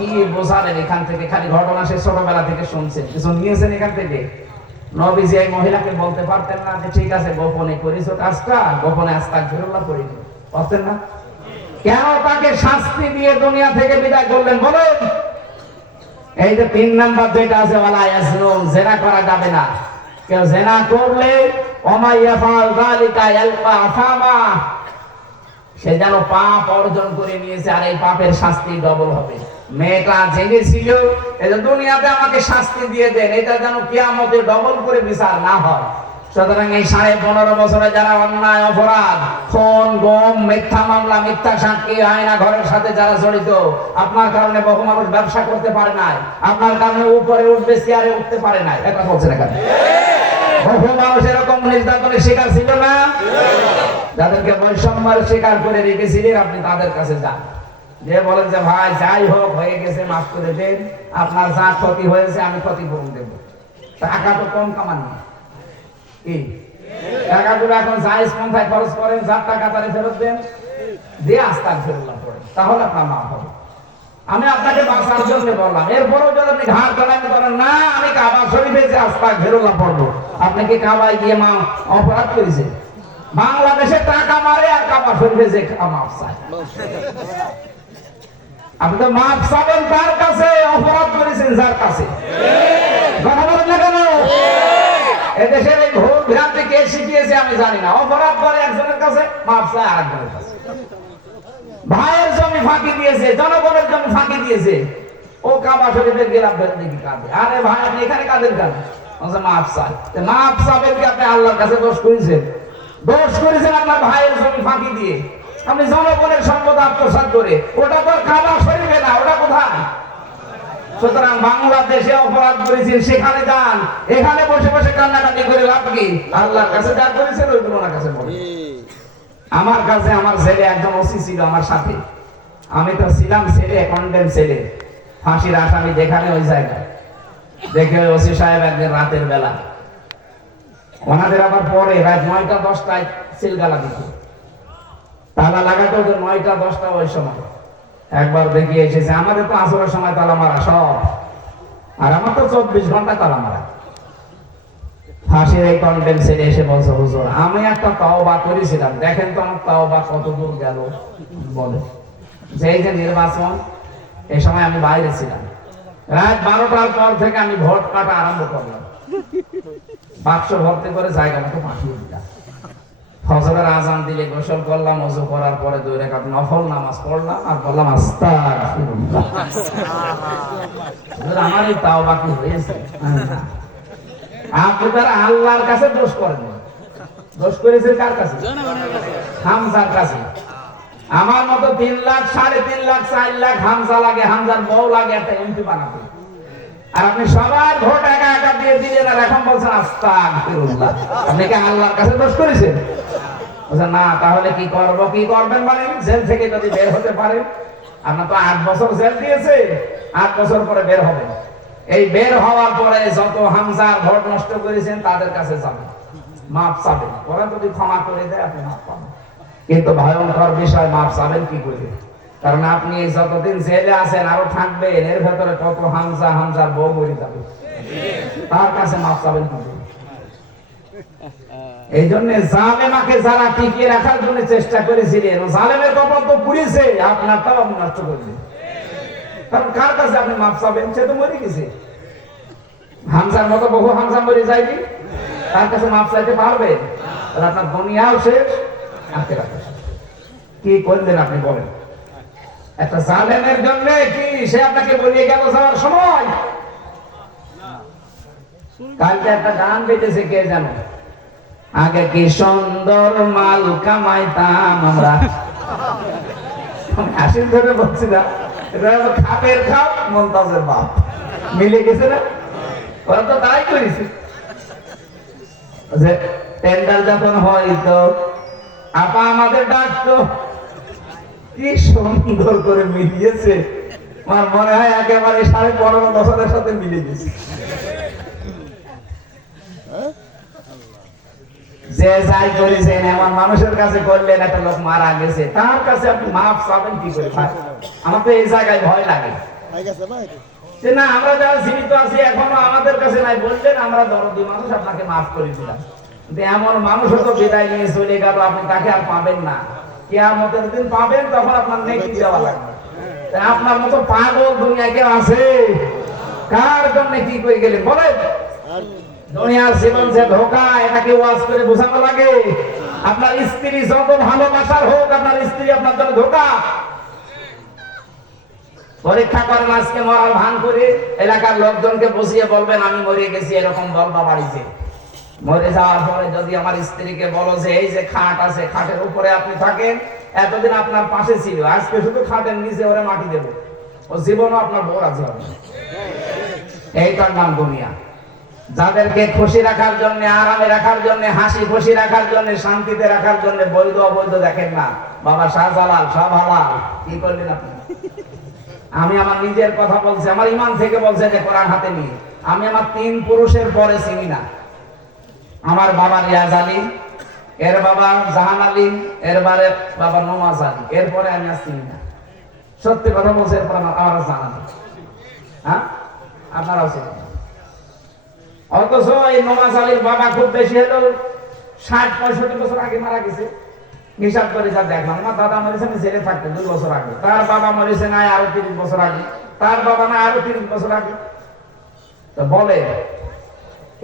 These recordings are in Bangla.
কি বোঝালেন এখান থেকে? খালি ঘটনা সে ছোটবেলা থেকে শুনছেন, কিছু নিয়েছেন এখান থেকে? নবীজি এই মহিলাকে বলতে পারতেন না যে ঠিক আছে গোপনে করিছো কাজটা, গোপনে আস্তাগফিরুল্লাহ পড়ি, পারতেন না? কেন তাকে শাস্তি দিয়ে দুনিয়া থেকে বিদায় করলেন বলুন? এই যে 3 নাম্বার যেটা আছে, ওয়ালা ইয়াজনুন, জিনা করা যাবে না। কেউ জিনা করলে ওমা ইয়াফাল যালিকা ইয়ালকা আসামা, সে যেন পাপ অর্জন করে নিয়েছে, আর এই পাপের শাস্তি ডবল হবে। মেয়েটা জেনেছিল এই যে দুনিয়াতে আমাকে শাস্তি দিয়ে দেন, এটা যেন কিয়ামতে ডবল করে বিচার না হয়। সুতরাং এই 15.5 বছরে যারা অন্যায় অপরাধ, খুন, গুম, মিথ্যা মামলা, মিথ্যা সাক্ষী, আয়না ঘরের সাথে যারা জড়িত, আপনার কারণে বহু মানুষ ব্যবসা করতে পারে নাই, আপনার কারণে উপরে উঠবে, চেয়ারে উঠতে পারে নাই, এটা বলছে না কেন? বহু মানুষ এরকম নির্যাতনের শিকার ছিল না? যাদেরকে বৈষম্যের শিকার করে রেখেছিলেন, আপনি তাদের কাছে যান, যে বলেন যে ভাই যাই হোক হয়ে গেছে, মাফ করে দেন, আপনার যা ক্ষতি হয়েছে আমি ক্ষতিপূরণ দেব। টাকা তো কম কামান না, কি টাকাগুলো এখন জায়েজ পন্থায় খরচ করেন, যার টাকা তারে ফেরত দেন, দিয়ে আস্তাগফিরুল্লাহ পড়েন, তাহলে আপনার মাফ হবে। আমি আপনাকে বাঁচার জন্য বললাম। এরপরও যদি আপনি ঘাট ধরাতে পারেন না আমি কাবা শরীফে যে আস্তাগফিরুল্লাহ পড়বো, আপনি কি কাবায় গিয়ে মা অপরাধ করেছেন? বাংলাদেশে টাকা মারে আর কাবা শরীফে যে মাফ চায়। আপনি তো মাফ চাবেন তার কাছে, অপরাধ করেছেন যার কাছে। কথা বলেন না কেন? এদেশের এই ভুল ভ্রান্তি কে শিখিয়েছে আমি জানি না। অপরাধ করে একজনের কাছে, মাফ চায় আরেকজনের কাছে। ভাইয়ের জমি ফাঁকি দিয়েছে, জনগণের জমি ফাঁকি দিয়েছে, ও কাবা শরীফে গেলাম দেখি কাঁদে। আরে ভাই আপনি এখানে কাঁদেন কেন? মাফ চায়। মাফ চাবেন কি আপনি আল্লাহর কাছে দোষ করেছেন? দোষ করেছেন আপনার ভাইয়ের জমি ফাঁকি দিয়ে, আপনি জনগণের সম্পদ আত্মসাৎ করে। ওটা তো কাবা শরীফে না, ওটা কোথায়? সুতরাং বাংলাদেশে অপরাধ করেছেন সেখানে যান, এখানে বসে বসে কান্নাকাটি করে লাভ কি? আল্লাহর কাছে যা করেছেন ওইগুলো ওনার কাছে বলেন। আমার কাছে আমার ছেলে একজন ওসি ছিল আমার সাথে, আমি তো ছিলাম ছেলে, কন্ডেম ছেলে, ফাঁসির আসামি, যেখানে ওই জায়গায় দেখে ওসি সাহেব একদিন রাতের বেলা, ওনাদের আবার পরে রাত 9টা 10টায় সিলগালা দিত, তালা লাগাতে ওদের 9টা 10টা ওই সময়। একবার দেখিয়ে এসেছে, আমাদের তো আসরের সময় তালা মারা সব, আর আমার তো 24 ঘন্টা তালা মারা। ফাঁসির এই কন্ডেম ছেলে এসে বলছে হুজুর আমি একটা তাওবা করেছিলাম, দেখেন তো আমার তাওবা কত দূর গেল। বলে যে এই যে নির্বাচন, এই সময় আমি বাইরে ছিলাম, রাত 12টার পর থেকে আমি ভোট কাটা আরম্ভ করলাম, বাক্স ভর্তি করে জায়গা মতো পাঠিয়ে দিলাম। ফজরের আজান দিলে গোসল করলাম, ওযু করার পরে 2 রাকাত নফল নামাজ পড়লাম, আর বললাম আস্তাগফিরুল্লাহ। হুজুর আমার এই তাওবা কি হয়েছে? আপনি তারা আল্লাহর কাছে দোষ করেন, দোষ করেছেন কার কাছে? হামজার কাছে। আমার মতো 3 লাখ, 3.5 লাখ, 4 লাখ হামজা লাগে, হামজার বউ লাগে একটা এমপি বানাতে, আর আপনি সবার ভোট একা একা দিয়ে দিলেন, আর এখন বলছেন আস্তাগফিরুল্লাহ। আপনি কি আল্লাহর কাছে দোষ করেছেন? বলছেন না, তাহলে কি করব? কি করবেন মানে? জেল থেকে যদি বের হতে পারেন, আপনার তো 8 বছর জেল দিয়েছে, 8 বছর পরে বের হবেন। এই বের হওয়ার পরে যত হামজার ভোট নষ্ট করেছেন তাদের কাছে যাবেন, মাফ চাবেন, ওরা যদি ক্ষমা করে দেয় আপনি মাফ পাবেন। কিন্তু ভয়ঙ্কর বিষয়, মাফ চাবেন কি করে? কারণ আপনি যতদিন জেলে আছেন আরো থাকবেন, এর ভেতরে কত হামজার বউ মরে যাবে, তার কাছে মাফ চাবেন কি করে? এই জন্য জালেমাকে যারা টিকিয়ে রাখার জন্য চেষ্টা করেছিলেন, জালেমের কপাল তো পুড়েছে, আপনার তাও আপনি নষ্ট করলেন। কারণ কার কাছে আপনি মাফ চাবেন? সে তো মরে গেছে। হামজার মতো বহু হামজা মরে যায়নি, তার কাছে মাফ চাইতে পারবেন? তাহলে আপনার দুনিয়াও শেষ, আখিরাতও শেষ। কি করলেন আপনি বলেন? একটা জালেমের জন্য কি সে আপনাকে বলিয়ে গেল যাওয়ার সময়? কালকে একটা গান বেজেছে, কে জানো? আগে কি সুন্দর মাল কামাইতাম আমরা। হাসির ধরে বলছি না, খাপের খাপ মমতাজের বাপ, মিলে গেছে না? ওরা তো তাই করেছে। টেন্ডার যখন হয়তো আপা আমাদের ডাকতো, কি সুন্দর করে মিলিয়েছে, আমার মনে হয় একেবারে 15.5 বছরের সাথে মিলে গেছে। যে যাই করেছেন এমন মানুষের কাছে করলেন, একটা লোক মারা গেছে, তার কাছে আপনি মাফ চাবেন কি করে? আমার তো এই জায়গায় ভয় লাগে। যে না আমরা যারা জীবিত আছি এখনো আমাদের কাছে নাই, বললেন আমরা দরদি মানুষ, আপনাকে মাফ করে দিলাম। কিন্তু এমন মানুষও তো বিদায় নিয়ে চলে গেল, আপনি তাকে আর পাবেন না। কিয়ামতের দিন পাবেন, তখন আপনার নেকি দেওয়া লাগবে। আপনার মতো পাগল দুনিয়ায় কেউ আছে? কার জন্য কি করে গেলেন বলেন? দুনিয়ার জীবন যে ধোঁকা, এটাকে ওয়াজ করে বোঝানো লাগে। আপনার স্ত্রী যত ভালোবাসার হোক, আপনার স্ত্রী আপনার জন্য ধোঁকা। পরীক্ষা করেন, আজকে মরার ভান করে এলাকার লোকজনকে বসিয়ে বলবেন আমি মরে গেছি, এরকম বলবা বাড়িতে। মরে যাওয়ার পরে যদি আমার স্ত্রীকে বলো যে এই যে খাট আছে, খাটের উপরে আপনি থাকেন, এতদিন আপনার পাশে ছিল, আজকে শুধু খাটের নিচে ওরে মাটি দেব, ও জীবনও আপনার বউ রাজি হবে। এইটার নাম দুনিয়া। যাদেরকে খুশি রাখার জন্য, আরামে রাখার জন্য, হাসি খুশি রাখার জন্য, শান্তিতে রাখার জন্য বৈধ অবৈধ দেখেন না। বাবা শাহজালাল সব হালাল, কি করলেন আপনি? আমি আমার নিজের কথা বলছি, আমার ইমান থেকে বলছে যে কোরআন হাতে নিয়ে। আমি আমার 3 পুরুষের পরে চিনি না। আমার বাবা রিয়াজ আলী, এর বাবা জাহান আলী, এর বাবা নওয়াজ আলী, এরপরে আমি আর চিনি না। সত্যি কথা বলছে, এরপর আমার জানা নেই। হ্যাঁ, আপনারাও চিনি। অথচ এই নওয়াজ আলীর বাবা খুব বেশি হলো 60-65 বছর আগে মারা গেছে। হিসাব করে যা দেখলাম, আমার দাদা মরেছে আমি জেলে থাকতে 2 বছর আগে, তার বাবা মরেছে না আরো 30 বছর আগে, তার বাবা না আরো 30 বছর আগে। তো বলে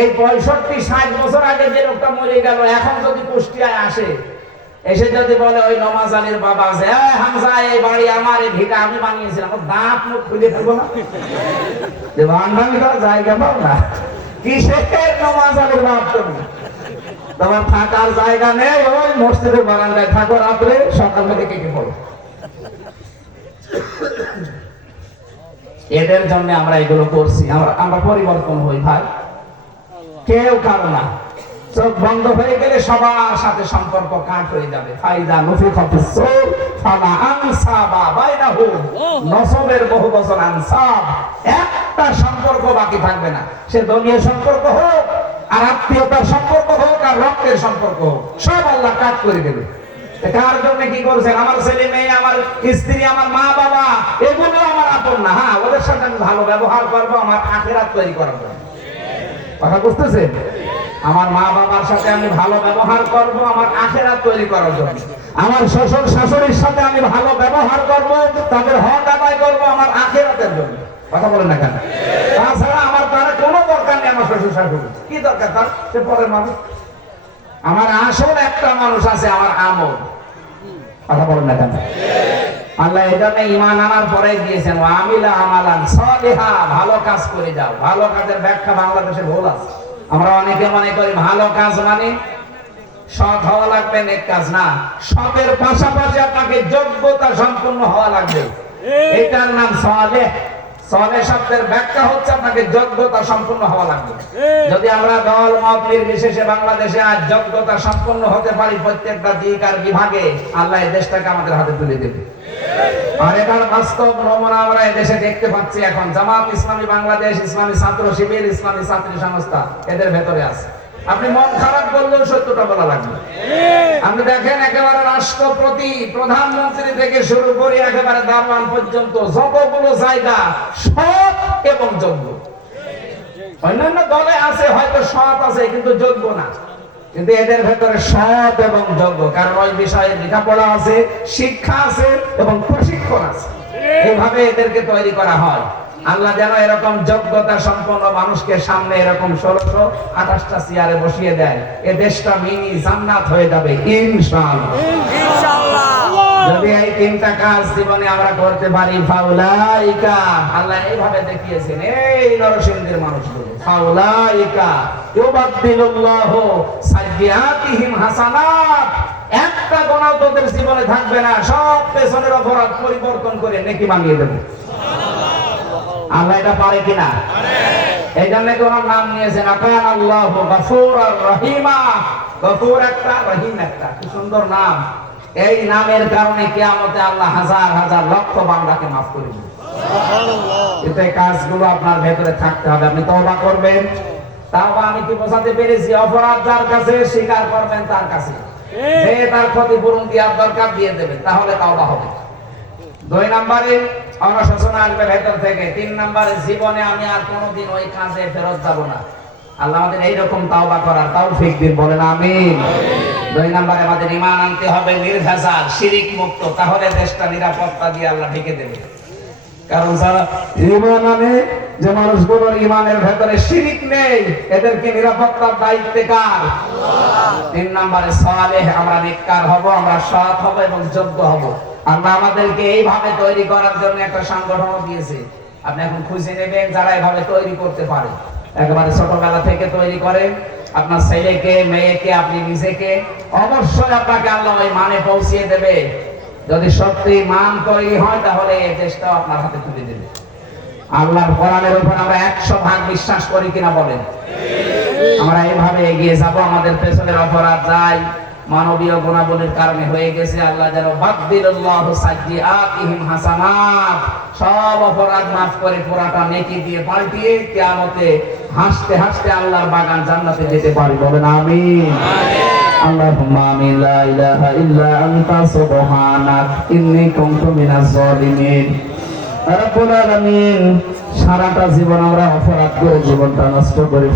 এই 65-60 বছর আগে যে লোকটা মরে গেল, এখন যদি কুষ্টিয়ায় আসে, এসে যদি বলে ওই নওয়াজ আলীর বাবা যে হামজা এই বাড়ি আমার, এই ভিটা আমি বানিয়েছিলাম, দাঁত মুখ খুলে ফেলবো না? যে ভান্ডামি করার জায়গা পাও না, কিসের নওয়াজ আলীর বাপ তুমি? তোমার থাকার জায়গা নেই, ওই মসজিদের বারান্দায় থাকো, রাত্রে সকাল থেকে কেটে পড়ো। এদের জন্য আমরা এগুলো করছি। আমরা পরিবর্তন হই ভাই, কেউ কারো না। চোখ বন্ধ হয়ে গেলে সবার সাথে সম্পর্ক কাট হয়ে যাবে। ফাইদা নুফিখাতিস সূর ফালা আনসাবা বাইনাহুম, নসবের বহু বছর আনসাব, একটা সম্পর্ক বাকি থাকবে না। সে দলীয় সম্পর্ক হোক, আর আত্মীয়তার সম্পর্ক হোক, আর রক্তের সম্পর্ক হোক, সব আল্লাহ কাট করে দেবে। কার জন্য কি করছেন? আমার ছেলে মেয়ে, আমার স্ত্রী, আমার মা বাবা, এগুলো আমার আপন না। হ্যাঁ, ওদের সাথে আমি ভালো ব্যবহার করবো, আমার আখিরাত তৈরি করবো। কথা বুঝতেছেন? আমার মা বাবার সাথে আমি ভালো ব্যবহার করব আমার আখিরাত তৈরি করার জন্য। আমার শ্বশুর শাশুড়ির সাথে আমি ভালো ব্যবহার করব, তাদের হক আদায় করব আমার আখিরাতের জন্য। কথা বলেন না কেন? তাছাড়া আমার তার কোনো দরকার নেই। আমার শ্বশুর শাশুড়ি কি দরকার তার? সে পরের মানুষ। আমার আসল একটা মানুষ আছে, আমার আমল। কথা বলেন না কেন? আল্লাহ এটাতে ঈমান আনার পরে দিয়েছেন ওয়া আমিলা আমালান সালিহা, ভালো কাজ করে যাও। ভালো কাজের ব্যাখ্যা বাংলাদেশে ভুল আছে। আমরা অনেকে মনে করি ভালো কাজ মানে সৎ হওয়া লাগবে, নেক কাজ না। সতের পাশাপাশি আপনাকে যোগ্যতা সম্পন্ন হওয়া লাগবে, এটার নাম সালেহ। সালেহ শব্দের ব্যাখ্যা হচ্ছে আপনাকে যোগ্যতা সম্পন্ন হওয়া লাগবে। যদি আমরা দল মত নির্বিশেষে বাংলাদেশে আজ যোগ্যতা সম্পন্ন হতে পারি প্রত্যেকটা দিক আর বিভাগে, আল্লাহ এই দেশটাকে আমাদের হাতে তুলে দেবে। আর এটার বাস্তব নমুনা আমরা এই দেশে দেখতে পাচ্ছি। এখন জামাত ইসলামী বাংলাদেশ, ইসলামী ছাত্র শিবির, ইসলামী ছাত্রী সংস্থা এদের ভেতরে আছে। আপনি মন খারাপ করলেও সত্যটা বলা লাগবে। আপনি দেখেন একেবারে রাষ্ট্রপতি, প্রধানমন্ত্রী থেকে শুরু করে একেবারে দারওয়ান পর্যন্ত যতগুলো জায়গা সৎ এবং যোগ্য। অন্যান্য দলে আছে হয়তো সৎ আছে কিন্তু যোগ্য না, কিন্তু এদের ভেতরে সৎ এবং যোগ্য। কারণ ওই বিষয়ে লেখাপড়া আছে, শিক্ষা আছে এবং প্রশিক্ষণ আছে। এইভাবে এদেরকে তৈরি করা হয়। আল্লাহ যেন এরকম যোগ্যতা সম্পন্ন মানুষকে সামনে এরকম 1628টা চেয়ারে বসিয়ে দেয়, এ দেশটা মিনি জান্নাত হয়ে যাবে ইনশাআল্লাহ। যদি এই 3টা কাজ জীবনে আমরা করতে পারি, ফাউলাইকা, আল্লাহ এইভাবে দেখিয়েছেন এই নরসিংদীর মানুষগুলো, ফাউলাইকা ইউবাদদিলুল্লাহু সাইয়্যাতিহিম হাসানাত, একটা গুনাহ তোদের জীবনে থাকবে না, সব পেছনের অপরাধ পরিবর্তন করে নেকি বানিয়ে দেবে। আল্লাহ এটা পারে কিনা? এই জন্য তোমার নাম নিয়েছেন আকান আল্লাহু গফুরুর রহিমা। গফুর একটা, রহিম একটা, কি সুন্দর নাম। এই নামের কারণে কিয়ামতে আল্লাহ হাজার হাজার লক্ষ বান্দাকে মাফ করে দিবেন। সুবহানাল্লাহ। এই কাজগুলো আপনার ভেতরে থাকতে হবে। আপনি তওবা করবেন। তাওবা আমি কি বোঝাতে পেরেছি? অপরাধ যার কাছে স্বীকার করবেন তার কাছে, যে তার ক্ষতিপূরণ দেওয়ার দরকার দিয়ে দেবেন, তাহলে তাওবা হবে। 2 নম্বরে অনুশোচনা আসবে ভেতর থেকে। 3 নম্বরে জীবনে আমি আর কোনোদিন ওই কাজে ফেরত যাব না। আল্লাহ আমাদের এইরকম তাওবা করার তৌফিক দিন, বলেন আমিন। 2 নম্বরে আমাদের ঈমান আনতে হবে নির্ভেজাল, শিরিক মুক্ত, তাহলে দেশটা নিরাপত্তা দিয়ে আল্লাহ ঢেকে দেবে। কারণ যারা ঈমান আনে, যে মানুষগুলোর ঈমানের ভেতরে শিরিক নেই, এদেরকে নিরাপত্তার দায়িত্ব কার? 3 নম্বরে সালেহ, আমরা নেককার হব, আমরা সৎ হব এবং যোগ্য হব। আল্লাহ আমাদেরকে এইভাবে তৈরি করার জন্য একটা সংগঠন দিয়েছে। আপনি এখন খুঁজে নেবেন যারা এইভাবে তৈরি করতে পারে। একেবারে ছোটবেলা থেকে তৈরি করেন আপনার ছেলেকে, মেয়েকে, আপনি নিজেকে, অবশ্যই আপনাকে আল্লাহ ওই মানে পৌঁছিয়ে দেবে। যদি সত্যি মান তৈরি হয় তাহলে এই দেশটাও আপনার হাতে তুলে দেবে। আল্লাহর কোরআনের উপর আমরা 100% বিশ্বাস করি কিনা বলেন? আমরা এইভাবে এগিয়ে যাব। আমাদের পেছনের অপরাধ যাই মানবীয় গুণাবলীর কারণে হয়ে গেছে, আল্লাহ যেন বাদদিলুল্লাহু সাইয়্যাতিহিম হাসানাত, সব অপরাধ মাফ করে পুরাটা নেকি দিয়ে পাল্টিয়ে কিয়ামতে হাসতে হাসতে আল্লাহর বাগান জান্নাতে যেতে পারি, বলেন আমিন। আল্লাহুম্মা আমিন। লা ইলাহা ইল্লা আনতা সুবহানাক ইন্নী কুনতু মিনাজ জালিমিন। রব্বুল আলামিন, সারাটা জীবন আমরা অপরাধ করে জীবনটা নষ্ট করে